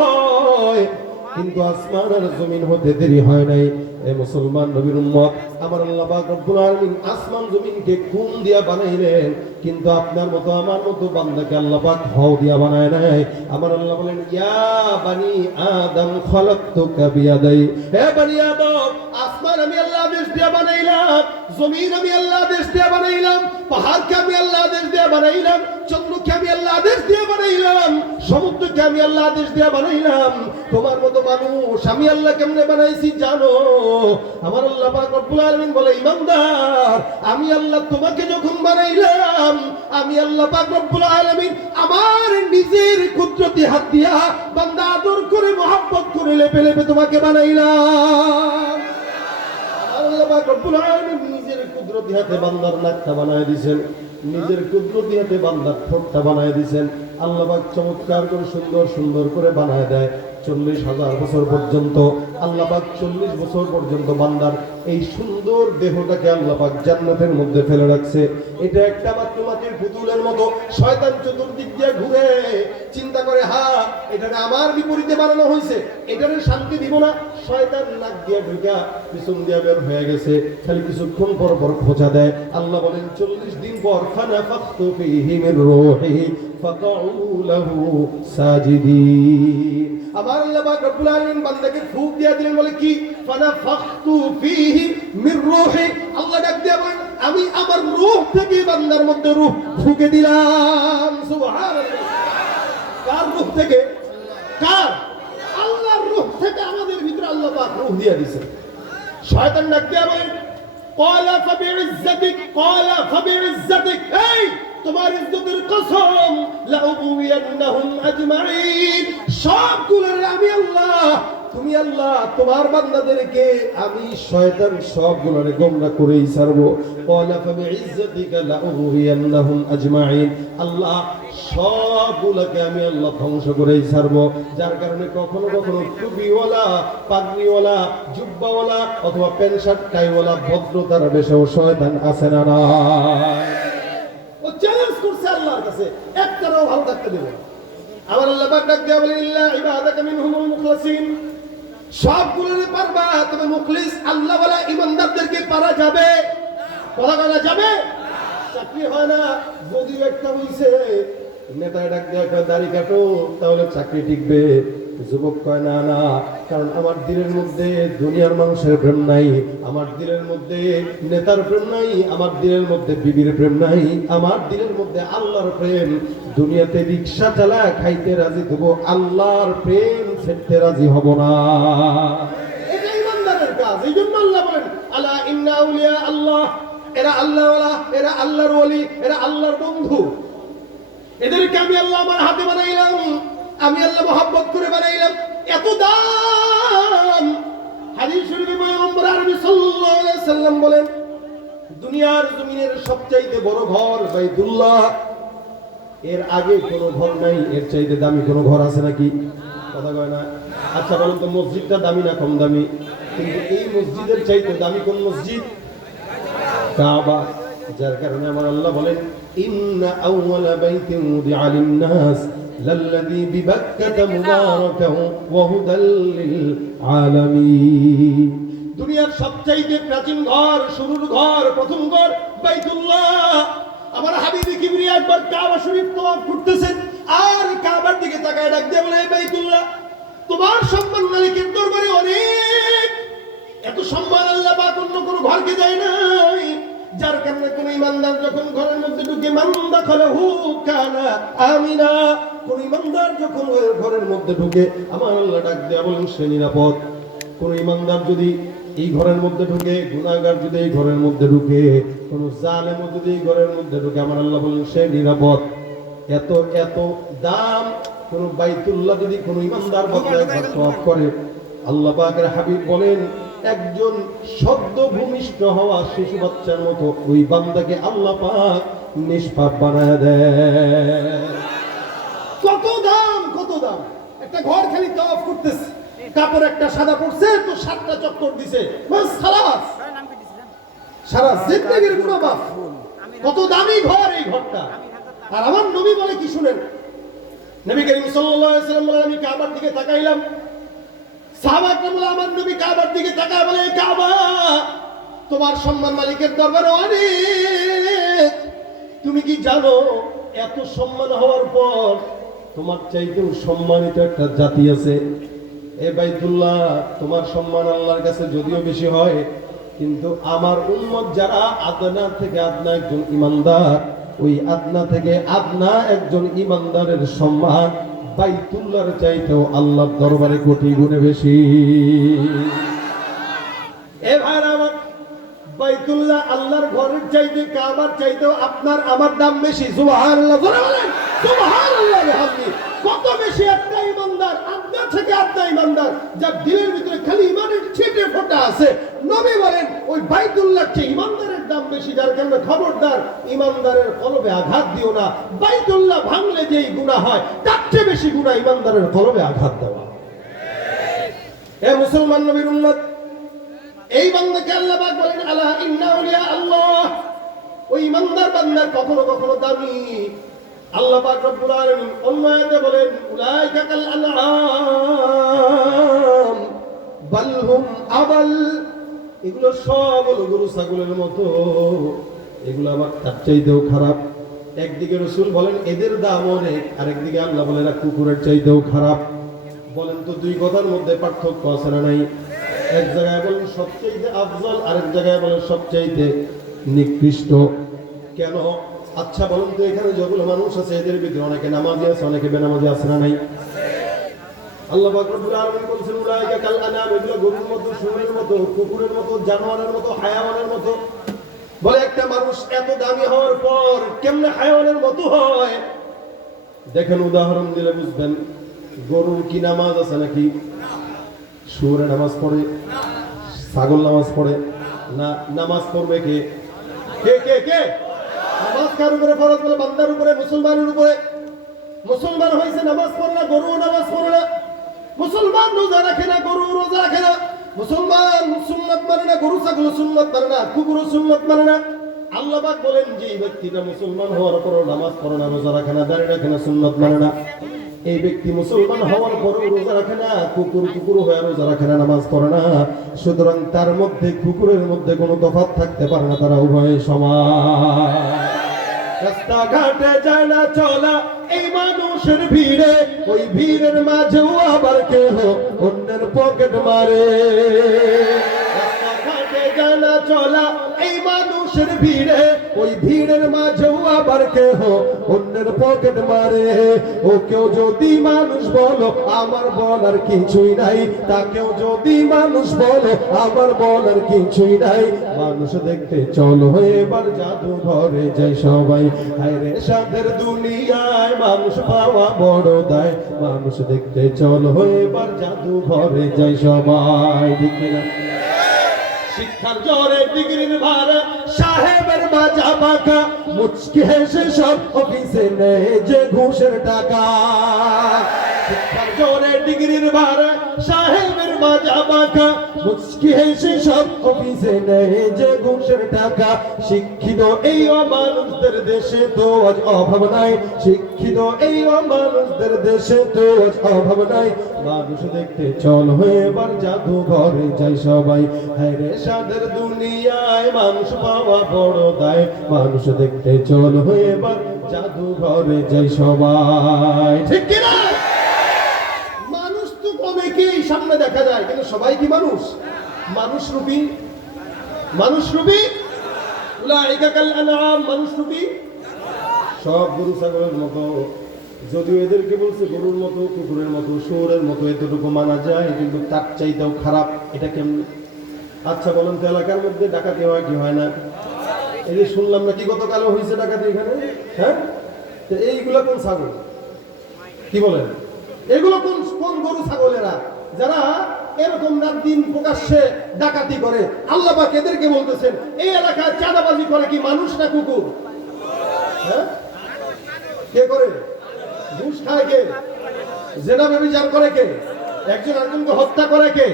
হয়, কিন্তু আসমান আর জমিন হতে দেরি হয় নাই। এ মুসলমান নবীর উম্মত, আমার আল্লাহ পাক রব্বুল আলামিন আসমান জমিনকে খুন দিয়া বানাইলেন, কিন্তু আপনার মতো আমার মতো বান্দাকে আল্লাহ পাক হাও দিয়া বানায় নাই। আমার আল্লাহ বলেন, ইয়া বানি আদম খলাকতুকা বিয়াদাই, হে বানি আদম, আসমান আমি আল্লাহ আদেশ দিয়া বানাইলাম, জমিন আমি আল্লাহ আদেশ দিয়া বানাইলাম, পাহাড়কে আমি আল্লাহ আদেশ দিয়া বানাইলাম, চন্দ্রকে আমি আল্লাহ আদেশ দিয়া বানাইলাম, সমুদ্রকে আমি আল্লাহ আদেশ দিয়া বানাইলাম। তোমার মতো মানুষ আমি আল্লাহ কেমনে বানাইছি জানো? আমার আল্লাহ পাক রব্বুল আলামিন বলে, ইমানদার, আমি আল্লাহ তোমাকে যখন বানাইলাম, আমি আল্লাহ পাক রব্বুল আলামিন আমার নিজের কুদরতি হাত দিয়া বান্দা আদর করে মহব্বত করে লেপে লেপে তোমাকে বানাইলাম। আল্লাহ পাক রব্বুল আলামিন নিজের কুদরতি হাতে বান্দার নাকটা বানায় দিয়েছেন, নিজের কুদরতি হাতে বান্দার ঠোঁটটা বানায় দিয়েছেন। আল্লাহ পাক চমৎকার করে সুন্দর সুন্দর করে বানায় দেয়। 40,000 বছর পর্যন্ত আল্লাহ পাক 40 বছর পর্যন্ত বান্দার এই সুন্দর দেহটাকে আল্লাহ পাক জান্নাতের মধ্যে ফেলে রাখছে। এটা একটা মাত্র মাটির পুতুলের মতো। শয়তান চতুর্দিক দিয়ে ঘুরে চিন্তা করে, হ্যাঁ এটাকে আমার বিপরীতে বানানো হয়েছে, এটারে শান্তি দিব না। শয়তান নাক দিয়ে ঢুকা পিছন দিয়ে বের হয়ে গেছে, খালি কিছুক্ষণ পর পর খোঁচা দেয়। আল্লাহ বলেন 40 দিন পর ফানাফাখতু ফীহি মির রূহি ফাকাউ লাহু সাজিদিন। আমার আল্লাহ পাক রব্বুল আলামিন বান্দাকে ফুঁক দিয়ে দিলেন, বলে কি? ফানাফাখতু ফীহি মির রূহি। আল্লাহ ডাক দিয়ে বলেন, আমি আমার রূহ থেকে বান্দার মধ্যে রূহ ফুঁকে দিলাম। সুবহানাল্লাহ। কার রূহ থেকে? কার? আল্লাহর রূহ থেকে আমাদের ভিতরে আল্লাহ পাক রূহ দিয়ে দিয়েছেন। শয়তান ডাক দিয়ে বলেন, ক্বালা ফাবিইজ্জাতিক, ক্বালা ফাবিইজ্জাতিক, এই তোমার ইজ্জতের কসম, লাউগুইয়ান্নাহুম আজমাইন, সবগুলোর আমি আল্লাহ, তুমি আল্লাহ, তোমার বান্দাদেরকে আমি শয়তান সবগুলোরে গোমরাহ করেই ছাড়বো। ক্বালা ফাবিইজ্জাতিকা লাউগুইয়ান্নাহুম আজমাইন, আল্লাহ সবগুলোকে আমি আল্লাহ ধ্বংস করেই ছাড়বো। যার কারণে কখনো কখনো টুপিওয়ালা, পাগড়িওয়ালা, জুব্বাওয়ালা অথবা প্যান্ট শার্ট টাইওয়ালা ভদ্রতার বেশেও শয়তান আছে না না? ও চ্যালেঞ্জ করছে আল্লাহর কাছে, একটাও ভালো থাকতে দেবে। আমার আল্লাহ পাক ডাক দেয়া বলেন, ইল্লা ইবাদাকা মিনহুমুল মুখলাসিন, সবগুলোরে পারবা, তবে মুখলিস আল্লাহওয়ালা ইমানদারদেরকে পারা যাবে। কথা বলা যাবে? চাকরি হয় না, যদিও একটা হইছে, নেতা ডাক দেয়া কয় দাড়ি কাটো তাহলে চাকরি টিকবে। যুবক কয় না না, কারণ আমার দিলের মধ্যে দুনিয়ার মানুষের প্রেম নাই, আমার দিলের মধ্যে নেতার প্রেম নাই, আমার দিলের মধ্যে বিবির প্রেম নাই, আমার দিলের মধ্যে আল্লাহর প্রেম। দুনিয়াতে রিকশা চালা খাইতে রাজি দেব, আল্লাহর প্রেম ছেড়তে রাজি হব না। এটা ইমানদারের কাজ। এই জন্য আল্লাহ বলেন, আলা ইন্না আউলিয়া আল্লাহ, এরা আল্লাহওয়ালা, এরা আল্লাহর ওলি, এরা আল্লাহর বন্ধু। এদেরকে আমি আল্লাহ আমার হাতে বানাইলাম, আমি আল্লাহ মহব্বত করে বানাইলাম। এত দাম। হাদিস শরীফে পয়গম্বর আরবি সাল্লাল্লাহু আলাইহি সাল্লাম বলেন, দুনিয়ার জমিনের সবচাইতে বড় ঘর বাইতুল্লাহ, এর আগে কোনো ঘর নাই, এর চাইতে দামি কোনো ঘর আছে নাকি? কথা কয় না। আচ্ছা বলেন তো, মসজিদটা দামি না কম দামি? কিন্তু এই মসজিদের চাইতে দামি কোন মসজিদ? কাবা। যার কারণে আমার আল্লাহ বলেন, ইন্না আউওয়ালা বাইতিন উদিআ লিন-নাস লাল্লাযী বিবাক্কাতা মুবারাকান ওয়া হুদাল লিল আলামিন। দুনিয়ার সবচাইতে প্রাচীন ঘর, শুরুর ঘর, প্রথম ঘর বাইতুল্লাহ। আমার হাবিব কিবরিয়া একবার কাবা শরীফ তওয়াফ করতেছেন, আর কাবার দিকে তাকায় ডাক দিয়ে বলে, বাইতুল্লাহ, তোমার সম্মান মালিকের দরবারে অনেক, এত সম্মান আল্লাহ পাক অন্য কোনো ঘরকে দেয় নাই। যার কারণে কোন ইমানদার যখন ঘরের মধ্যে ঢুকে, মান দাখালাহু কানা আমিনা, কোন ইমানদার যখন ঘরের মধ্যে ঢুকে, আমার আল্লাহ ডাক দেয়া বলেন সে নিরাপদ। কোন ইমানদার যদি এই ঘরের মধ্যে ঢুকে, গুনাহগার যদি এই ঘরের মধ্যে ঢুকে, কোন জালেম যদি এই ঘরের মধ্যে ঢুকে, আমার আল্লাহ বলেন সে নিরাপদ। এত এত দাম। কোন বাইতুল্লাহ যদি কোন ইমানদার বদলায় তওয়াফ করে, আল্লাহ পাকের হাবিব বলেন, একজন সদ্য ভূমিষ্ঠ হওয়া শিশু বাচ্চার মতো ওই বান্দাকে আল্লাহ পাক নিষ্পাপ বানায় দেয়। কত দাম, কত দাম। একটা ঘর খালি তওয়াফ করতেছে, কাপড় একটা সাদা পড়ছে তো 7টা চক্কর দিছে, বাস খালাস, সারা জিন্দেগির পুরো মাফ। কত দামি ঘর এই ঘরটা। আর আমার নবী বলে কি শুনেন, নবী করিম সাল্লাল্লাহু আলাইহি ওয়াসাল্লাম বলেন, আমি কাবার দিকে তাকাইলাম, সাহাবায়ে বলে আমার নবী কাবার দিকে তাকায় বলে, কাবা তোমার সম্মান মালিকের দরবারে অনেক, তুমি কি জানো এত সম্মান হওয়ার পর তোমার চাইতেও সম্মানিত একটা জাতি আছে, এ বাইতুল্লাহ, তোমার সম্মান আল্লাহর কাছে যদিও বেশি হয়, কিন্তু আমার উম্মত যারা আদনা থেকে আদনা একজন ইমানদার, ওই আদনা থেকে আদনা একজন ইমানদারের সম্মান বাইতুল্লাহর চাইতেও আল্লাহর দরবারে কোটি গুণে বেশি। এ ভাইরা আমার, বাইতুল্লাহ আল্লাহর ঘরের চাইতে কাবার চাইতেও আপনার আমার দাম বেশি। সুবহানাল্লাহ, জোরে বলেন সুবহানাল্লাহ। কত বেশি একটা ইমানদার, আদনা থেকে আদনা ইমানদার, যার দিলের ভিতরে খালি ইমানের ছিটে ফোঁটা আছে, নবী বলেন ওই বাইতুল্লাহর চেয়ে ইমানদারের দাম বেশি। যার কারণে খবরদার ইমানদারের কলবে আঘাত দিও না। বাইতুল্লাহ ভাঙলে যেই গুনাহ হয় তার চেয়ে বেশি গুনাহ ইমানদারের কলবে আঘাত দেওয়া। এ মুসলমান নবীর উম্মত, এই বান্দাকে আল্লাহ পাক বলেন, আলা ইন্না আউলিয়া আল্লাহ, ওই ইমানদার বান্দার কখনো কখনো দামি। আল্লাহ পাক রব্বুল আলামিন অন্য আয়াতে বলেন, উলাইকা কাল আনআম বাল হুম আদাল, এগুলো সব হলো গরু ছাগলের মতো, এগুলো আমার তার চাইতেও খারাপ। একদিকে রাসূল বলেন এদের দাম অনেক, আরেকদিকে আল্লাহ বলেন কুকুরের চাইতেও খারাপ। বলেন তো দুই কথার মধ্যে পার্থক্য আছে না নাই? এক জায়গায় বলেন সবচাইতে আফজল, আরেক জায়গায় বলেন সবচাইতে নিকৃষ্ট। কেন? আচ্ছা বলুন তো, এখানে যতগুলো মানুষ আছে এদের ভিতরে অনেকে নামাজি আছে, অনেকে বেনামাজি আছে না নাই? আল্লাহ পাক রব্বুল আলামিন বলেছেন, উলাইকা কাল আনাম, এগুলো গরুর মতো, শুঁড়ের মতো, কুকুরের মতো, জানোয়ারের মতো, হায়াওয়ানের মতো। বলে একটা মানুষ এত দামি হওয়ার পর কেমনে হায়াওয়ানের মতো হয়? দেখেন উদাহরণ দিলে বুঝবেন। গরুর কি নামাজ আছে নাকি? শুঁড়ে নামাজ পড়ে? ছাগল নামাজ পড়ে না? নামাজ পড়বে কে? কে কে কে? নামাজ কার উপরে ফরজ? বলে বান্দার উপরে, মুসলমানের উপরে। মুসলমান হয়েছে নামাজ পড়ে না, গরু নামাজ পড়ে না। মুসলমান রোজা রাখে না, গরু রোজা রাখে না। মুসলমান সুন্নাত মানে না, গরু ছাগল সুন্নাত মানে না, কুকুর সুন্নাত মানে না। আল্লাহ পাক বলেন যে এই ব্যক্তিটা মুসলমান হওয়ার পরও নামাজ পড়ে না, রোজা রাখে না, দাঁড়িয়ে রাখে না, সুন্নাত মানে না, এই ব্যক্তি মুসলমান হওয়ার পরও রোজা রাখে না, কুকুর হয়ে রোজা রাখে না, নামাজ পড়ে না। সুতরাং তার মধ্যে কুকুরের মধ্যে কোনো তফাৎ থাকতে পারে না, তারা উভয় সমান। রাস্তাঘাটে যায় না চলা এই মানুষের ভিড়ে, ওই ভিড়ের মাঝেও আবার কেহ অন্যের পকেট মারে। রাস্তাঘাটে যায় না চলা এই মানুষের ভিড়ে, ওই ভিড়ের মাঝেও আবার কেহ অন্যের পকেট মারে। ও কেউ যদি মানুষ বলো আমার বলার কিছুই নাই, তাকেও যদি মানুষ বলো আমার বলার কিছুই নাই। মানুষ দেখতে চলো এবার জাদু ঘরে যাই সবাই, হায়রে সাদের দুনিয়ায় মানুষ পাওয়া বড় দায়। মানুষ দেখতে চলো এবার জাদু ঘরে যাই সবাই, ঠিক না? শিক্ষার জোরে ডিগ্রির ভাড়া, সাহেবের মাজা বাঁকা, মুচকি হেসে সব অফিসে নেয় যে ঘুষের টাকা। শিক্ষার জোরে ডিগ্রির ভাড়া, সাহেবের মাজা বাঁকা, মুচকি হেসে সব অফিসে নেয় যে ঘুষের টাকা। শিক্ষিত এই অমানুষদের দেশে তো আজ অভাব নাই, শিক্ষিত এই অমানুষদের দেশে তো আজ অভাব নাই। মানুষ দেখতে চলো এবার জাদু ঘরে যাই সবাই, হায়রে সাদের দুনিয়ায় মানুষ পাওয়া বড় দায়। মানুষ দেখতে চলো এবার জাদু ঘরে যাই সবাই, ঠিক কিনা? মানুষ তো অনেকেই সামনে দেখা যায়, কিন্তু সবাই কি মানুষ? মানুষ রূপী, মানুষ রূপী উলাইকা কাল আনআম, মানুষ রূপী সব গরু ছাগলের মতো। যদিও এদেরকে বলছে গরুর মতো, কুকুরের মতো, শুয়োরের মতো, এতটুকু মানা যায়, কিন্তু তার চাইতেও খারাপ। এটা কেমন? আচ্ছা বলেন তো, এলাকার মধ্যে ডাকাতি হয় কি হয় না? এই যে শুনলাম নাকি গতকালও হয়েছে ডাকাতি এখানে, হ্যাঁ? এইগুলা কোন ছাগল? কি বলেন? এগুলো কোন কোন গরু ছাগলেরা যারা এরকম রাত দিন প্রকাশ্যে ডাকাতি করে? আল্লাহ পাক এদেরকে বলতেছেন এই এলাকায় চাঁদাবাজি করে কি মানুষ না কুকুর? হ্যাঁ, কে করে? ঘুষ খায় কে? জেনা ব্যভিচার করে কে? একজন আরেকজনকে হত্যা করে কে?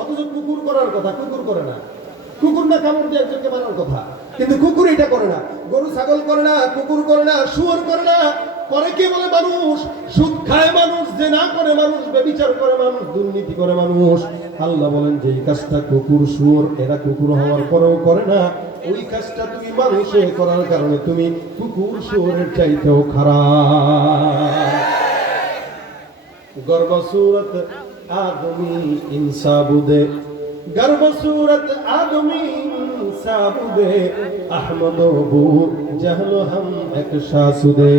অথচ কুকুর করার কথা, কুকুর করে না। কুকুর না কামড় দিয়ে একজনকে মারার কথা। কিন্তু কুকুর এটা করে না, গরু ছাগল করে না, কুকুর করে না, শুয়োর করে না। করে কে বলে মানুষ? সুদ খায় মানুষ, জিনা করে মানুষ, ব্যভিচার করে মানুষ, দুর্নীতি করে মানুষ। আল্লাহ বলেন যে এই কাজটা কুকুর শুয়োর এরা কুকুর হওয়ার পরেও করে না, ওই কাজটা তুমি মানুষে করার কারণে তুমি কুকুর শুয়োরের চাইতেও খারাপ। গর্ব সুরত আদমি ইনসাবুদে, গর্ব সুরত আদমি ইনসাবুদে, আহমদ বু জহল হম এক শাসুদে,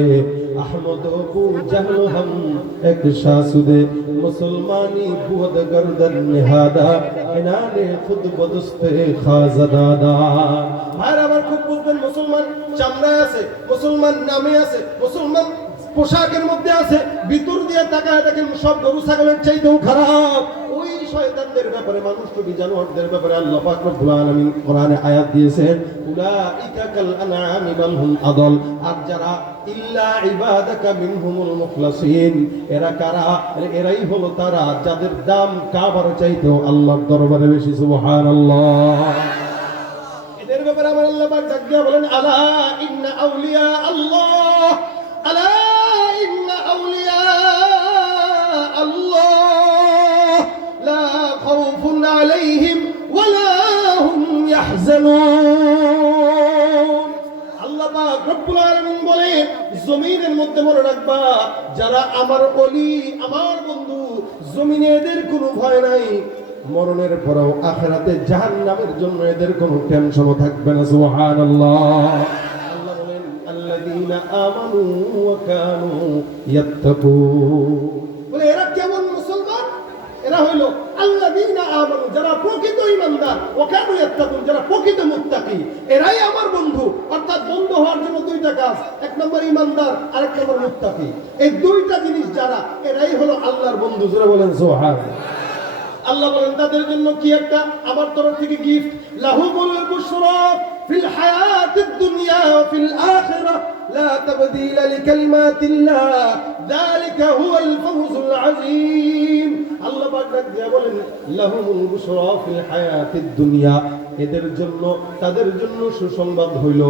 আহমদ বু জহল হম এক শাসুদে, মুসলমানি বুদ গর্দন নিহাদা, ইনানে খুদ বদস্তে খাজাদাদা। ভাইরা আমার খুব বুঝবেন, মুসলমান চামড়ায় আছে, মুসলমান নামে আছে, মুসলমান পোশাকের মধ্যে আছে, ভিতর দিয়ে তাকায় দেখেন সব গরু ছাগলের চাইতেও খারাপ। ওই শয়তানদের ব্যাপারে, মানুষ কবি জানোয়ারদের ব্যাপারে আল্লাহ পাক রব্বুল আলামিন কোরআনে আয়াত দিয়েছেন, উলাইকা কাল আনআমি বাল হুম আদল। আর যারা ইল্লা ইবাদাকা মিনহুমুল মুখলাসিন, এরা কারা? এরাই হলো তারা যাদের দাম কাবার চাইতেও আল্লাহর দরবারে বেশি। সুবহানাল্লাহ। এদের ব্যাপারে আমার আল্লাহ পাক ডাক দিয়া বলেন, আলা ইন্না আউলিয়া আল্লাহ, আলা ইন্না আউলিয়া আল্লাহ লা খাউফুন আলাইহিম ওয়ালা হুম ইয়াহজানুন। আল্লাহ পাক রব্বুল আলামিন বলেন, জমিনের মধ্যে মনে রাখবা, যারা আমার ওলি, আমার বন্ধু, জমিনে এদের কোনো ভয় নাই, মরণের পরেও আখিরাতে জাহান্নামের জন্য এদের কোনো টেনশনও থাকবে না। সুবহানাল্লাহ। আল্লাহ বলেন, আল্লাযীনা আমানু ওয়া কানু ইয়াত্তাকুন। বলে এরা কেমন মুসলমান? এরা হইল আল্লাযীনা আমানু, যারা প্রকৃত ঈমানদার, ওয়া কানু ইয়াত্তাকুন, যারা প্রকৃত মুত্তাকি। এরাই আমার বন্ধু। অর্থাৎ বন্ধু হওয়ার জন্য দুইটা কাজ, এক নম্বর ঈমানদার, আরেক নম্বর মুত্তাকি। এই দুইটা জিনিস যারা, এরাই হলো আল্লাহর বন্ধু। জোরে বলেন সুবহানাল্লাহ। আল্লাহ বলেন তাদের জন্য কি একটা আমার তরফ থেকে গিফট, লাহুমুল বুশরা ফিল হায়াতিদ দুনিয়া ওয়া ফিল আখিরাহ লা তাবদীলা লিকালিমাতিল্লাহ যালিকা হুয়াল ফাওজুল আযীম। আল্লাহ পাক দিয়া বলেন, লাহুমুল বুশরা ফিল হায়াতিদ দুনিয়া, এদের জন্য, তাদের জন্য সুসংবাদ হইল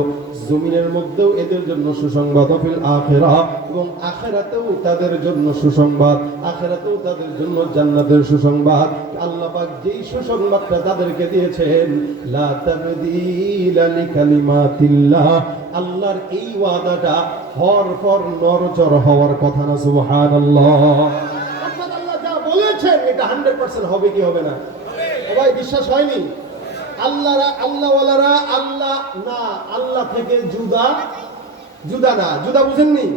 জমিনের মধ্যেও এদের জন্য সুসংবাদ, ফিল আখিরাহ, এবং আখিরাতেও তাদের জন্য সুসংবাদ, আখিরাতেও তাদের জন্য জান্নাতের সুসংবাদ। আল্লাহ পাক যেই সুসংবাদটা তাদেরকে দিয়েছেন, লা তাবদীলা লিকালিমাতিল্লাহ, আল্লাহর এই ওয়াদাটা হওয়ার পর নরচর হওয়ার কথা না। সুবহানাল্লাহ। অর্থাৎ আল্লাহ যা বলেছেন এটা 100% হবে কি হবে না? সবাই বিশ্বাস হয়নি? আল্লাহরা, আল্লাহওয়ালারা আল্লাহ না, আল্লাহ থেকে জুদা, জুদা না, জুদা বুঝেননি?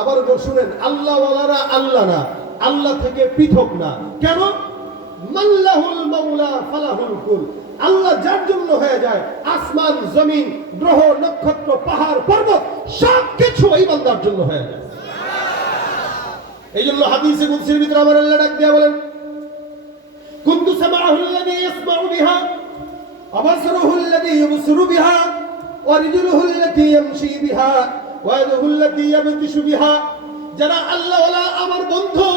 আবার শুনেন, আল্লাহওয়ালারা আল্লাহ না, আল্লাহ থেকে পৃথক না। কেন? মাল্লাহুল মাওলা ফালাহুল কুল। আল্লাহ যার জন্য হয়ে যায়, আসমান, জমিন, গ্রহ, নক্ষত্র, পাহাড়, পর্বত সবকিছু এই বান্দার জন্য হয়ে যায়। এই জন্য হাদিসে কুদসির ভিতরে আমার আল্লাহ ডাক দিয়া বলেন, কুনতু সামাউল্লাযী ইয়াসমাউ বিহা ওয়া বাসরুহুল্লাযী ইউবসিরু বিহা ওয়া রিজলুহুল্লাতী ইয়ামশী বিহা ওয়া ইয়াদুহুল্লাতী ইয়াবতিশু বিহা। যারা আল্লাহওয়ালা আমার বন্ধু,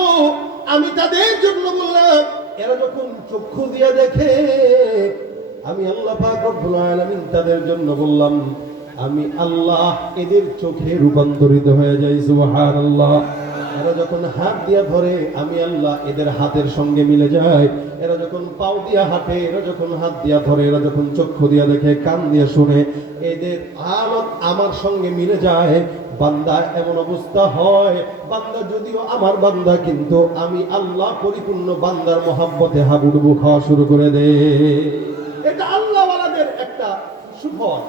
আমি তাদের জন্য বললাম, এরা যখন চক্ষু দিয়ে দেখে, আমি আল্লাহ পাক রব্বুল আলামিন তাদের জন্য বললাম, আমি আল্লাহ এদের চোখে রূপান্তরিত হয়ে যাই। সুবহানাল্লাহ। এরা যখন হাত দিয়া ধরে, আমি আল্লাহ এদের হাতের সঙ্গে মিলে যায়। এরা যখন পাও দিয়া হাঁটে, এরা যখন হাত দিয়া ধরে, এরা যখন চক্ষু দিয়া দেখে, কান দিয়া শুনে, এদের হালত আমার সঙ্গে মিলে যায়। বান্দা এমন অবস্থা হয়, বান্দা যদিও আমার বান্দা, কিন্তু আমি আল্লাহ পরিপূর্ণ বান্দার মহাব্বতে হাবুডুবু খাওয়া শুরু করে দে। এটা আল্লাহওয়ালাদের একটা সুফল।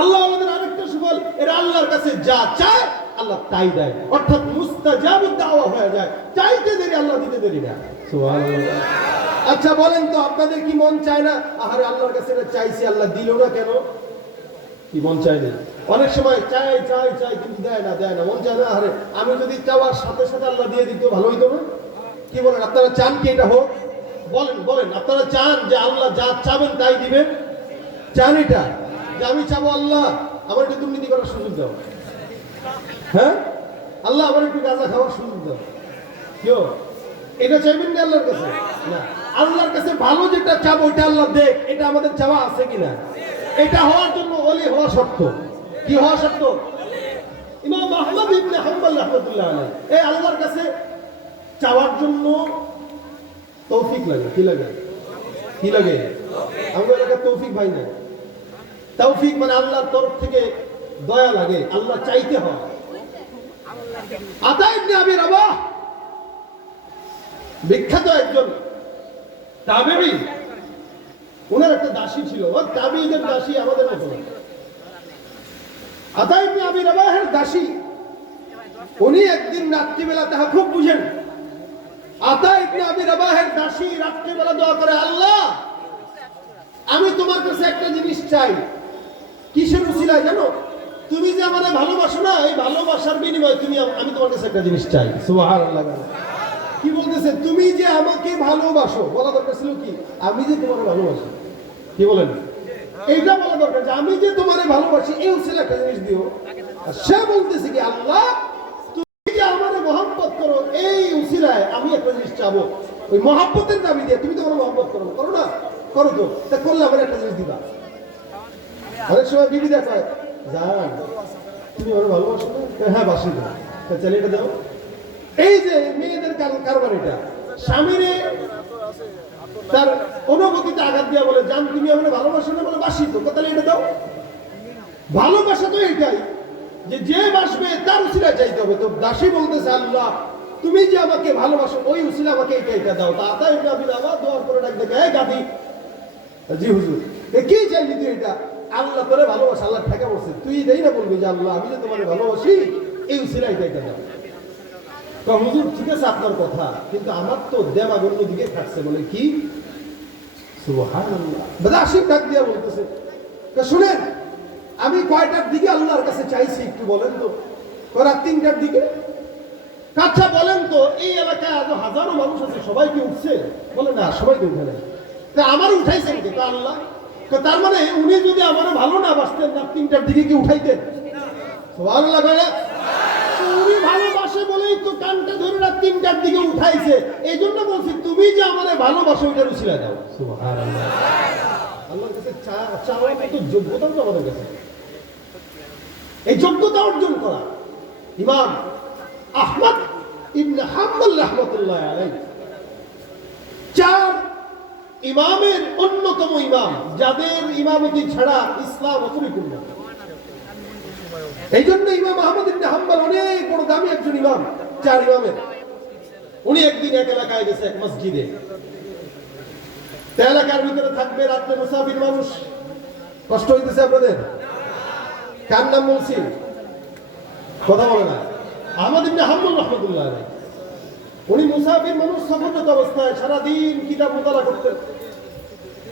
আল্লাহওয়ালাদের আরেকটা সুফল, এরা আল্লাহর কাছে যা চায় আল্লাহ তাই দেয়। অর্থাৎ মুস্তাজাবুদ দাওয়া হয়ে যায়, চাইতে দেরি আল্লাহ দিতে দেরি না। সুবহানাল্লাহ। আচ্ছা বলেন তো, আপনাদের কি মন চায় না, আরে আল্লাহর কাছে চাইছি আল্লাহ দিল না কেন? কি মন চায় না? অনেক সময় চাই চাই চাই কিন্তু দেয় না, দেয় না। মন চায় না, আরে আমি যদি চাওয়ার সাথে সাথে আল্লাহ দিয়ে দিত ভালো হইতো না? কি বলেন আপনারা, চান কি এটা হোক? বলেন বলেন, আপনারা চান যে আল্লাহ যা চাবেন তাই দিবেন? চান এটা যে আমি চাবো আল্লাহ আমার একটু দুর্নীতি করার সুযোগ দাও, হ্যাঁ আল্লাহ আমার একটু গাঁজা খাওয়ার সুযোগ দাও, কেউ এটা চাইবেন না আল্লাহর কাছে? না, আল্লাহর কাছে ভালো যেটা চাবো ওইটা আল্লাহ দেখ, এটা আমাদের চাওয়া আছে কিনা? এটা হওয়ার জন্য ওলি হওয়া শর্ত। কি হওয়া শর্ত? ইমাম আহমদ ইবনে হাম্বল রাহমাতুল্লাহ আলাইহি এই আল্লাহর কাছে চাওয়ার জন্য তৌফিক লাগে। কি লাগে? কি লাগে? আমাদের এলাকার তৌফিক ভাই না। তৌফিক মানে আল্লাহর তরফ থেকে দয়া লাগে, আল্লাহ চাইতে হয়। আতা ইবনে আবি রাবাহ বিখ্যাত একজন তাবেঈ, ওনার একটা দাসী ছিল। ও তাবেঈদের দাসী আমাদের মতো না। আতা ইবনে আবি রাবাহের দাসী, উনি একদিন রাত্রিবেলা তাহা খুব বুঝেন। আতা ইবনে আবি রাবাহের দাসী রাত্রিবেলা দোয়া করে, আল্লাহ আমি তোমার কাছে একটা জিনিস চাই। কিসের উসিলায় জানো? তুমি যে আমারে ভালোবাসো না, এই ভালোবাসার বিনিময়ে আমি তোমার কাছে একটা জিনিস চাই। সুবহানাল্লাহ। কি বলতেছে? তুমি যে আমাকে ভালোবাসো, বলা দরকার ছিল কি আমি যে তোমাকে ভালোবাসি। কি বলেন? এইটা বলা দরকার যে আমি যে তোমারে ভালোবাসি, এই উসিলা একটা জিনিস দিও। আর সে বলতেছে কি আল্লাহ তুমি যে আমারে মহব্বত করো, এই উসিলায় আমি একটা জিনিস চাবো। ওই মহব্বতের দাবি দিয়ে, তুমি তো আমার মহব্বত করো না? করো তো, তা করলে আমার একটা জিনিস দিবা। অনেক সময় বিবি দেখায়, জান তুমি আমার ভালোবাসো না? হ্যাঁ বাসি না। চাইলে এটা দাও। এই যে মেয়েদের কারবার, এটা স্বামীরে তার অনুভূতিতে আঘাত দিয়া বলে, জান তুমি আমার ভালোবাসো না? বলে বাসি তো, তাহলে এটা দাও। ভালোবাসা তো এটাই যে যে বাসবে তার উসিলা চাইতে হবে। তো দাসী বলতেছে, আল্লাহ তুমি যে আমাকে ভালোবাসো, ওই উসিলা আমাকে এটা দাও। তা আতা ইবনে আবি রাবাহ দোয়া করে ডাক দেখে, এই গাদি। জি হুজুর, কি চাইলি তুই? এটা আল্লাহ তোরে ভালোবাসা, আল্লাহ ঠেকা বলছে, তুই দেই না বলবি যে আল্লাহ আমি যে তোমাকে ভালোবাসি, এই উসিলা এটা দাও। তো হুজুর ঠিক আছে আপনার কথা, কিন্তু আমার তো দেমাগ অন্য দিকে থাকছে। বলে কি? সুবহানাল্লাহ। দাসী ডাক দিয়া বলতেছে, শুনেন আমি কয়টার দিকে আল্লাহর কাছে চাইছি একটু বলেন তো? রাত 3টার দিকে। আচ্ছা বলেন তো, এই এলাকায় আজ হাজারো মানুষ আছে, সবাই কি উঠছে? বলে না, সবাইকে উঠে নেয়। তা আমার উঠাইছেন কি? তা আল্লাহ। তার মানে উনি যদি আমার ভালো না বাসতেন, রাত 3টার দিকে কি উঠাইতেন? সুবহানাল্লাহ। উনি ভালোবাসে বলেই তো কানটা ধরে রাত 3টার দিকে উঠাইছে। এই জন্য বলছি তুমি যে আমার ভালোবাসো, ওইটার উসিলা দাও। সুবহানাল্লাহ। আল্লাহর কাছে চাওয়ার মতো যোগ্যতাও তো আমাদের কাছে। এই যোগ্যতা অর্জন করা ইমাম আহমদ ইবনে হাম্বল রাহমাতুল্লাহ আলাইহি 4 ইমামের অন্যতম ইমাম, যাদের ইমামতি ছাড়া ইসলাম অপরিপূর্ণ। এই জন্য ইমাম আহমদ ইবনে হাম্বল অনেক বড় দামি একজন ইমাম, 4 ইমামের। উনি একদিন এক এলাকায় গেছে, এক মসজিদে। এলাকার ভিতরে থাকবে রাত্রে মুসাফির মানুষ। কষ্ট হইতেছে আপনাদের? কার নাম বলছি? কথা বলে না। আহমদ ইবনে হাম্বল রাহমাতুল্লাহ আলাইহি, উনি মুসাফির মানুষ, সফররত অবস্থায় সারাদিন কিতাব মুতালা করতেন।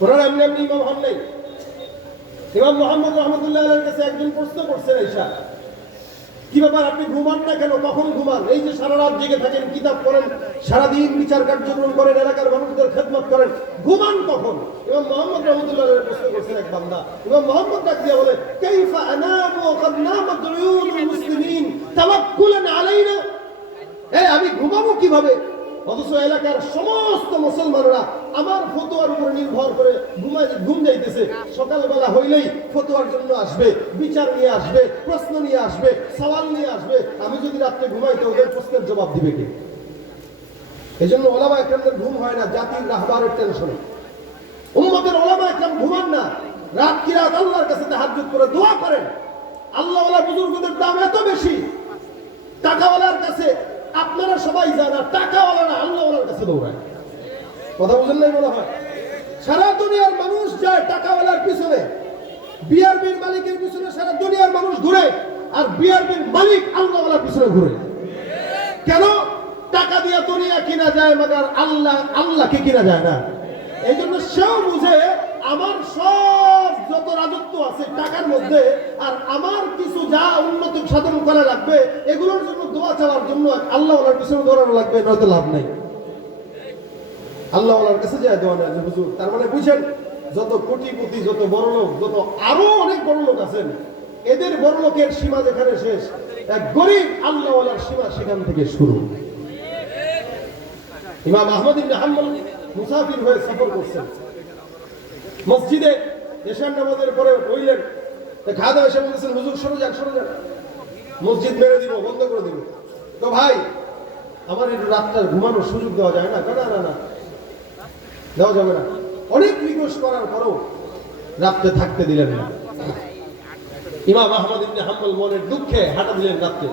ওনার এমনি এমনি ইমাম হন নাই। ইমাম মুহাম্মদ রাহমাতুল্লাহ আলাইহির কাছে একজন প্রশ্ন করছেন, ঈশা কি ব্যাপার আপনি ঘুমান না কেন? কখন ঘুমান? এই যে সারা রাত জেগে থাকেন, কিতাব পড়েন, সারাদিন বিচার কার্যক্রম করেন, এলাকার মানুষদের খেদমত করেন, ঘুমান কখন? ইমাম মুহাম্মদ রাহমাতুল্লাহ আলাইহি প্রশ্ন করছেন এক বান্দা। ইমাম মুহাম্মদ ডাক দিয়ে বলে, কাইফা আনামু ওয়া ক্বাদ নামাত উয়ুনুল মুসলিমিন তাওয়াক্কুলান আলাইনা। আমি ঘুমাবো কিভাবে? অথচ এলাকার সমস্ত মুসলমানরা আমার ফতোয়ার উপর নির্ভর করে ঘুম যাইতেছে। সকালবেলা হইলেই ফতোয়ার জন্য আসবে, বিচার নিয়ে আসবে, প্রশ্ন নিয়ে আসবে, সওয়াল নিয়ে আসবে। আমি যদি রাত্রে ঘুমাইতে, ওদের প্রশ্নের জবাব দিবে কে? এই জন্য ওলামা একরামদের ঘুম হয় না, জাতির রাহবারের টেনশনে। উম্মতের ওলামা একরাম ঘুমান না, রাত কি রাত আল্লাহর কাছে তাহাজ্জুদ করে দোয়া করেন। আল্লাহওয়ালা বুজুর্গদের দাম এত বেশি, টাকাওয়ালার কাছে আপনারা সবাই যান, আর টাকাওয়ালারা আল্লাহওয়ালার কাছে দৌড়ায়। কথা বুঝেন নাই মনে হয়? সারা দুনিয়ার মানুষ যায় টাকাওয়ালার পিছনে, বিআরবির মালিকের পিছনে সারা দুনিয়ার মানুষ ঘুরে, আর বিআরবির মালিক আল্লাহওয়ালার পিছনে ঘুরে। কেন? টাকা দিয়ে দুনিয়া কিনা যায়, মাগার আল্লাহকে কিনা যায় না। এই জন্য সেও বুঝে আমার সব যত রাজত্ব আছে টাকার মধ্যে, আর আমার কিছু যা উন্নতি সাধন করা লাগবে এগুলোর জন্য দোয়া চাওয়ার জন্য আল্লাহওয়ালার পিছনে দৌড়ানো লাগবে, নয়তো লাভ নাই। আল্লাহওয়ালার কাছে যায় দোয়া নেয় যে হুজুর। তার মানে বুঝছেন, যত কোটিপতি, যত বড় লোক, যত আরো অনেক বড় লোক আছেন, এদের বড় লোকের সীমা যেখানে শেষ, এক গরিব আল্লাহওয়ালার সীমা সেখান থেকে শুরু। ইমাম আহমদ ইবনে হাম্বল মুসাফির হয়ে সফর করছেন। মসজিদে এশার নামাজের পরে বললেন, খাদেম এসে বলতেছেন হুজুর সরে যান, মসজিদ মেরে দিব, বন্ধ করে দিব। তো ভাই আমার একটু রাতটা ঘুমানোর সুযোগ দেওয়া যায় না? না না না, দেওয়া যাবে না। অনেক রিকোয়েস্ট করার পরেও রাত্রে থাকতে দিলেন না। ইমাম আহমদ ইবনে হাম্বল মনের দুঃখে হাঁটা দিলেন রাত্রে।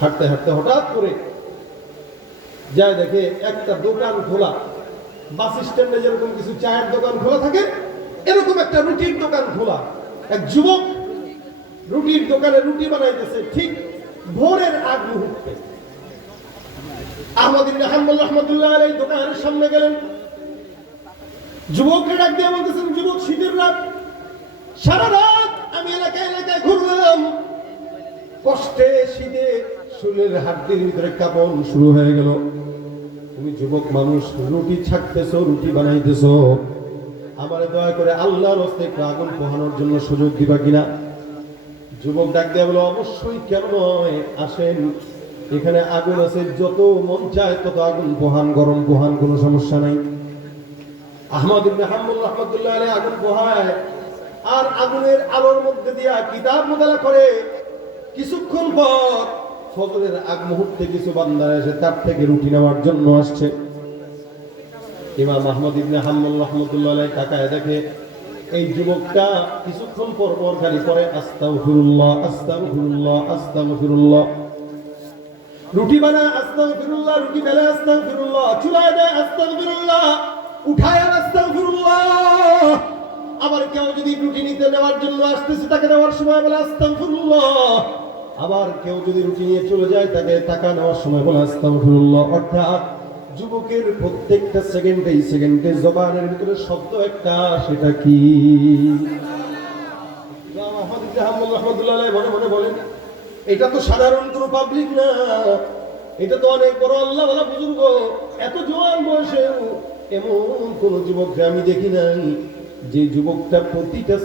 হাঁটতে হাঁটতে হঠাৎ করে যায় দেখে একটা দোকান খোলা, বাস স্ট্যান্ডে যেরকম কিছু চায়ের দোকান খোলা থাকে এরকম একটা রুটির দোকান খোলা। এক যুবক রুটির দোকানে রুটি বানাইতেছে ঠিক ভোরের আগ মুহূর্তে। আহমদ ইবনে হাম্বল রাহমাতুল্লাহ আলাইহি দোকানের সামনে গেলেন, যুবককে ডাক দিয়ে বলতেছেন, যুবক শীতের রাত, সারা রাত আমি এলাকায় এলাকায় ঘুরলাম, কষ্টে শীতে শরীরের হাড়ের ভিতরে কাঁপন শুরু হয়ে গেল। তুমি যুবক মানুষ, রুটি ছাকতেছো, রুটি বানাইতেছো, আমারে দয়া করে আল্লাহর রাস্তায় একটু আগুন পোহানোর জন্য সুযোগ দিবা কিনা? যুবক ডাক দিয়ে বলো, অবশ্যই, কেন নয়, আসেন, এখানে আগুন আছে, যত মন চায় তত আগুন পোহান, গরম পোহান, কোনো সমস্যা নাই। আহমদ ইবনে হাম্বল রাহমাতুল্লাহ আলাইহি আগুন পোহায় আর আগুনের আলোর মধ্যে দিয়া কিতাব মোতালা করে। কিছুক্ষণ পর ফজরের আগ মুহূর্তে কিছু বান্দারা এসে তার থেকে রুটি নেওয়ার জন্য আসছে। ইমাম আহমদ ইবনে হাম্বল রাহমাতুল্লাহ আলাইহি তাকায় দেখে এই যুবকটা কিছুক্ষণ পর পর খালি পড়ে আস্তাগফিরুল্লাহ, আস্তাগফিরুল্লাহ, আস্তাগফিরুল্লাহ। রুটি বানায় আস্তাগফিরুল্লাহ, রুটি বেলে আস্তাগফিরুল্লাহ, চুলায় দেয় আস্তাগফিরুল্লাহ, উঠায় আর আস্তাগফিরুল্লাহ। আবার কেউ যদি রুটি নিতে নেওয়ার জন্য আসতেছে তাকে নেওয়ার সময় বলে আস্তাগফিরুল্লাহ। আবার কেউ যদি রুটি নিয়ে চলে যায় তাকে টাকা নেওয়ার সময় বলে আস্তাগফিরুল্লাহ। অর্থাৎ যুবকের প্রত্যেকটা সেকেন্ডে জবানের ভিতরে শব্দ একটা, সেটা কি? মনে মনে বলেন, এটা তো সাধারণ কোনো পাবলিক না, এটা তো অনেক বড় আল্লাহ ওয়ালা বুজুর্গ। এত জোয়ান বয়সে এমন কোন যুবককে আমি দেখি নাই যে যুবকটা প্রতিটা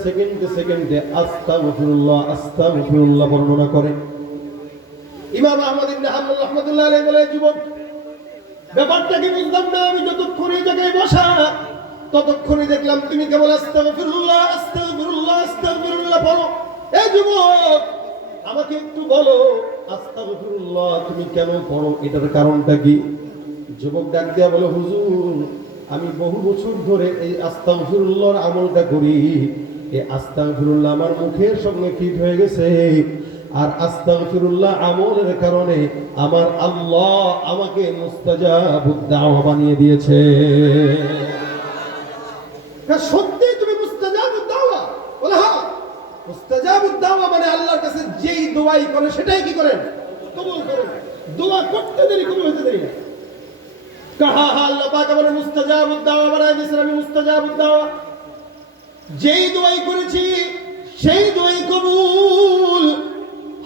সেকেন্ডে আস্তাগফিরুল্লাহ, আস্তাগফিরুল্লাহ বর্ণনা করে। ইমাম আহমদ ইবনে হাম্বল রাহমাতুল্লাহ আলাইহি বলে, যুবক ব্যাপারটা কি বুঝলাম না, আমি যতক্ষণ এই জায়গায় বসা ততক্ষণই দেখলাম তুমি কেবল আস্তাগফিরুল্লাহ, আস্তাগফিরুল্লাহ, আস্তাগফিরুল্লাহ বলো। এই যুবক, আমাকে একটু বলো, আস্তাগফিরুল্লাহ তুমি কেন পড়ো, এটার কারণটা কি? যুবক ডাক দিয়া বলে, হুজুর, আমি বহু বছর ধরে এই আস্তাগফিরুল্লাহর আমলটা করি। এই আস্তাগফিরুল্লাহ আমার মুখের সঙ্গে ফিট হয়ে গেছে, আর আস্তাগফিরুল্লাহ আমলের কারণে আমার আল্লাহ আমাকে মুস্তাজাবুদ দাওয়া বানিয়ে দিয়েছে। সত্যি তুমি মুস্তাজাবুদ দাওয়া? বলে হ্যাঁ, মুস্তাজাবুদ দাওয়া মানে আল্লাহর কাছে যেই দোয়াই করে সেটাই কি করেন? কবুল করেন। দোয়া করতে দেরি, কবুল হতে দেরি না। কাহা আল্লাহ পাক আমাদের মুস্তাজাবুদ দাওয়া বানায় দিয়েছেন। আমি মুস্তাজাবুদ দাওয়া যেই দোয়াই করেছি সেই দোয়াই কবুল।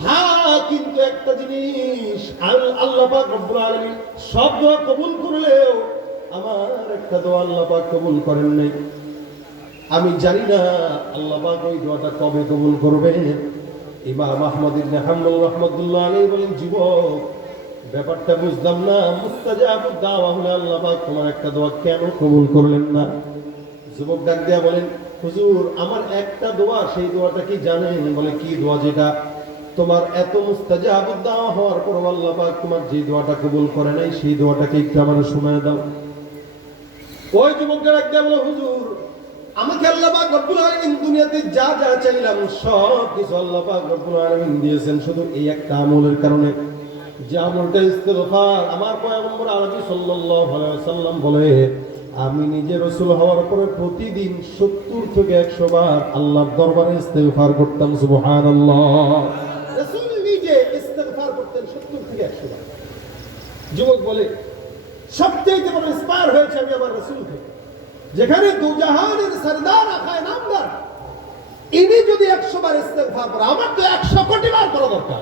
হ্যাঁ, কিন্তু একটা জিনিস, আল্লাহ পাক রব্বুল আলামিন সব দোয়া কবুল করলেও আমার একটা দোয়া আল্লাহ পাক কবুল করেন নাই। আমি জানি না আল্লাহ পাক ওই দোয়াটা কবে কবুল করবেন। ইমাম আহমদ ইবনে হাম্বল রাহমাতুল্লাহ আলাইহি বলেন, যুবক, ব্যাপারটা বুঝলাম না, মুস্তাজাবুদ দাওয়া হলে আল্লাহ পাক তোমার একটা দোয়া কেন কবুল করলেন না? যুবক ডাক দিয়া বলেন, হুজুর, আমার একটা দোয়া, সেই দোয়াটা কি জানেন? বলে, কি দোয়া? যেটা তোমার এত মুস্তাজাবুদ দাওয়া হওয়ার পর আল্লাহ পাক তোমার যে দোয়াটা কবুল করে নাই, সেই দোয়াটাকে একটু আমাকে শোনায় দাও। ওই যুবকটা ডাক দিয়া বলে, হুজুর, আমাকে আল্লাহ পাক রব্বুল আলামিন দুনিয়াতে যা যা চাইলাম সব কিছু আল্লাহ পাক রব্বুল আলামিন দিয়েছেন, শুধু এই একটা আমলের কারণে, যে আমলটা ইস্তিগফার। আমার পয়গম্বর আরবি সাল্লাল্লাহু আলাইহি ওয়াসাল্লাম বলে, আমি নিজে রাসূল হওয়ার পরে প্রতিদিন 70 থেকে 100 বার আল্লাহর দরবারে ইস্তিগফার করতাম। সুবহানাল্লাহ। রাসূল নিজে ইস্তিগফার করতেন 70 থেকে 100 বার। যুবক বলে, সবচেয়ে বড় ইন্সপায়ার হয়েছে আমি আমার রাসূল থেকে, যেখানে দুজাহানের সরদার আখায় নামদার, ইনি যদি 100 বার ইস্তিগফার করে, আমার তো 100 কোটি বার করা দরকার।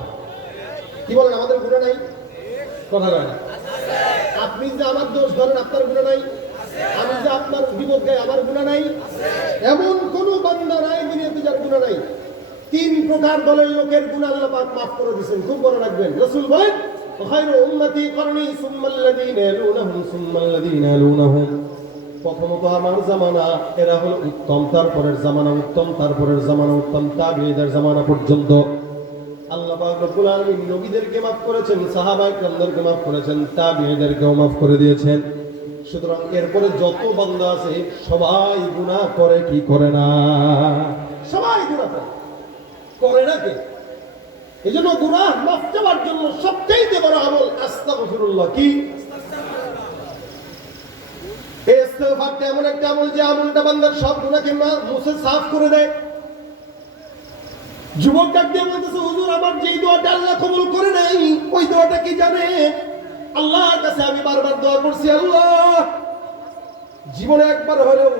কি বলেন, আমাদের গুনাহ নাই? কথা বলেন। আপনি যে আমার দোষ ধরেন, আপনার গুনাহ নাই? আমি যে আপনার বিপদ গাই, আমার গুনাহ নাই? এমন কোন বান্দা নাই দুনিয়াতে যার গুনাহ নাই। 3 প্রকার দলের লোকের গুনাহ আল্লাহ পাক মাফ করে দিয়েছেন, খুব বড় রাখবেন। রাসূল বলেন, খায়রু উম্মতি করনি সুম্মাল্লাযীনা ইয়ালুনাহুম সুম্মাল্লাযীনা ইয়ালুনাহুম। প্রথমত আমার জামানা, এরা হলো উত্তম, তারপরের জামানা উত্তম, তারপরের জামানা উত্তম, তাবিঈদের জামানা পর্যন্ত আল্লাহ পাক রব্বুল আলামিন নবীদেরকে মাফ করেছেন, সাহাবায়ে কেরামদেরকে মাফ করেছেন, তাবিঈদেরকেও মাফ করে দিয়েছেন। সুতরাং এরপরে যত বান্দা আছে সবাই গুনাহ করে কি করে না? সবাই গুনাহ করে না কে? এজন্য গুনাহ মাফ চাওয়ার জন্য সবচেয়ে বড় আমল আস্তাগফিরুল্লাহ। কি ইস্তেগফারটা এমন একটা আমল যে আমলটা বান্দার সব গুনাহকে মুছে সাফ করে দেয়। যুবক ডাক দিয়ে বলতেছে, হুজুর আমার যেই দোয়াটা আল্লাহ কবুল করে নাই, ওই দোয়াটা কি জানে? আল্লাহর কাছে আমি বারবার দোয়া করছি, আল্লাহ জীবনে একবার হলেও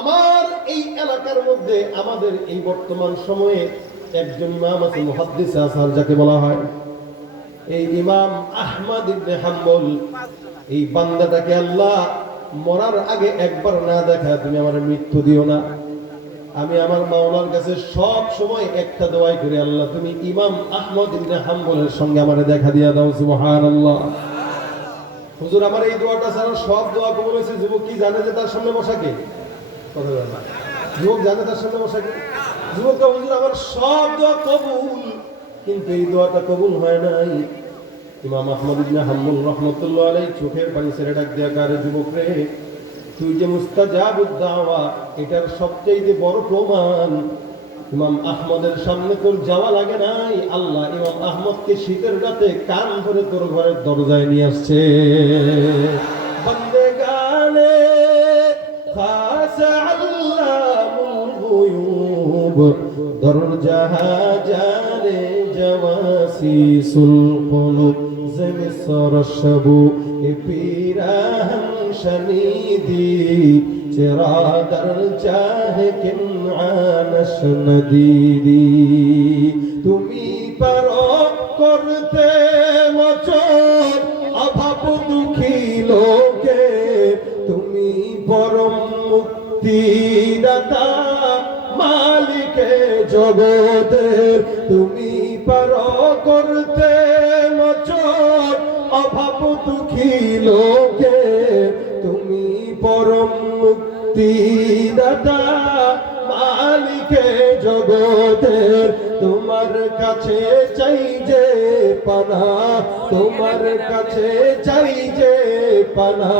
আমার এই এলাকার মধ্যে, আমাদের এই বর্তমান সময়ে একজন ইমাম আছে, মুহাদ্দিস আসহার যাকে বলা হয়, এই ইমাম আহমদ ইবনে হাম্বল, এই বান্দাটাকে আল্লাহ মরার আগে একবার না দেখা তুমি আমার মৃত্যু দিও না। আমি আমার মাওলার কাছে সব সময় একটা দোয়াই করি, আল্লাহ তুমি ইমাম আহমদ ইবনে হাম্বলের সঙ্গে আমারে দেখা দিয়া দাও। সুবহানাল্লাহ। হুজুর আমার এই দোয়াটা ছাড়া সব দোয়া কবুল হয়েছে। যুবক কি জানে যে তার সামনে বসা কে? কথা বলেন না। যুবক জানে তার সামনে বসা কে? যুবক হুজুর আমার সব দোয়া কবুল, কিন্তু এই দোয়াটা কবুল হয় নাই। ইমাম আহমদ ইবনে হাম্বল রাহমাতুল্লাহ আলাইহি চোখের পানি ছেড়ে ডাক দিয়া, কারে যুবক রে, তুই যে মুস্তাজাবুদ দাওয়া, এটার সবচেয়ে বড় প্রমাণ ইমাম আহমদের সামনে তোর যাওয়া লাগে নাই, আল্লাহ ইমাম আহমদকে শীতের রাতে কান ধরে তোর ঘরের দরজায় নিয়ে আসছে। বন্দেগানে খাস আল্লামুল গুয়ুব দরজা জানে জওয়াসিসুল কুলুব জমিসর শবু পিরাহম শনিদি চেরা দর চাহে কিনআনশ নদীদি। তুমি পারো করতে মোচন অভাব দুঃখী লোকে, তুমি পরম মুক্তিদাতা মালিকে জগতের, তুমি পারো করতে মোচন অভাব দুঃখী লোকে, তুমি পরম মুক্তিদাতা মালিকে জগতের। তোমার কাছে চাই যে পানা, তোমার কাছে চাই যে পানা,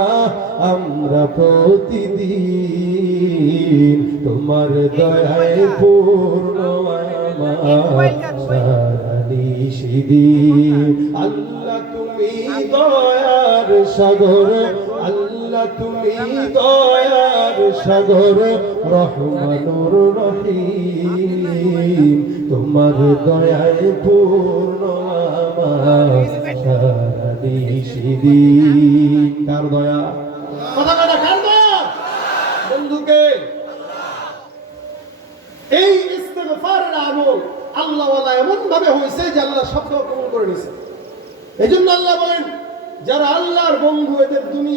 আমরা প্রতিদিন তোমার দয়ায় পূর্ণ আমার নিশিদিন। আল্লাহ তুমি দয়ার সাগর, আল্লাহ তুমি দয়ার সাগর, রহমানুর রহিম, তোমার দয়ায় পূর্ণ আমার নিশিদিন। কার দয়া? কথা কথা কার দয়া? বন্ধুকে এই ইস্তেগফারের আমল আল্লাহ ওয়ালা এমন ভাবে হয়েছে যে আল্লাহ সব কবুল করে নিয়েছে। এই জন্য আল্লাহ বলেন, যারা আল্লাহর বন্ধু এদের দুনিয়া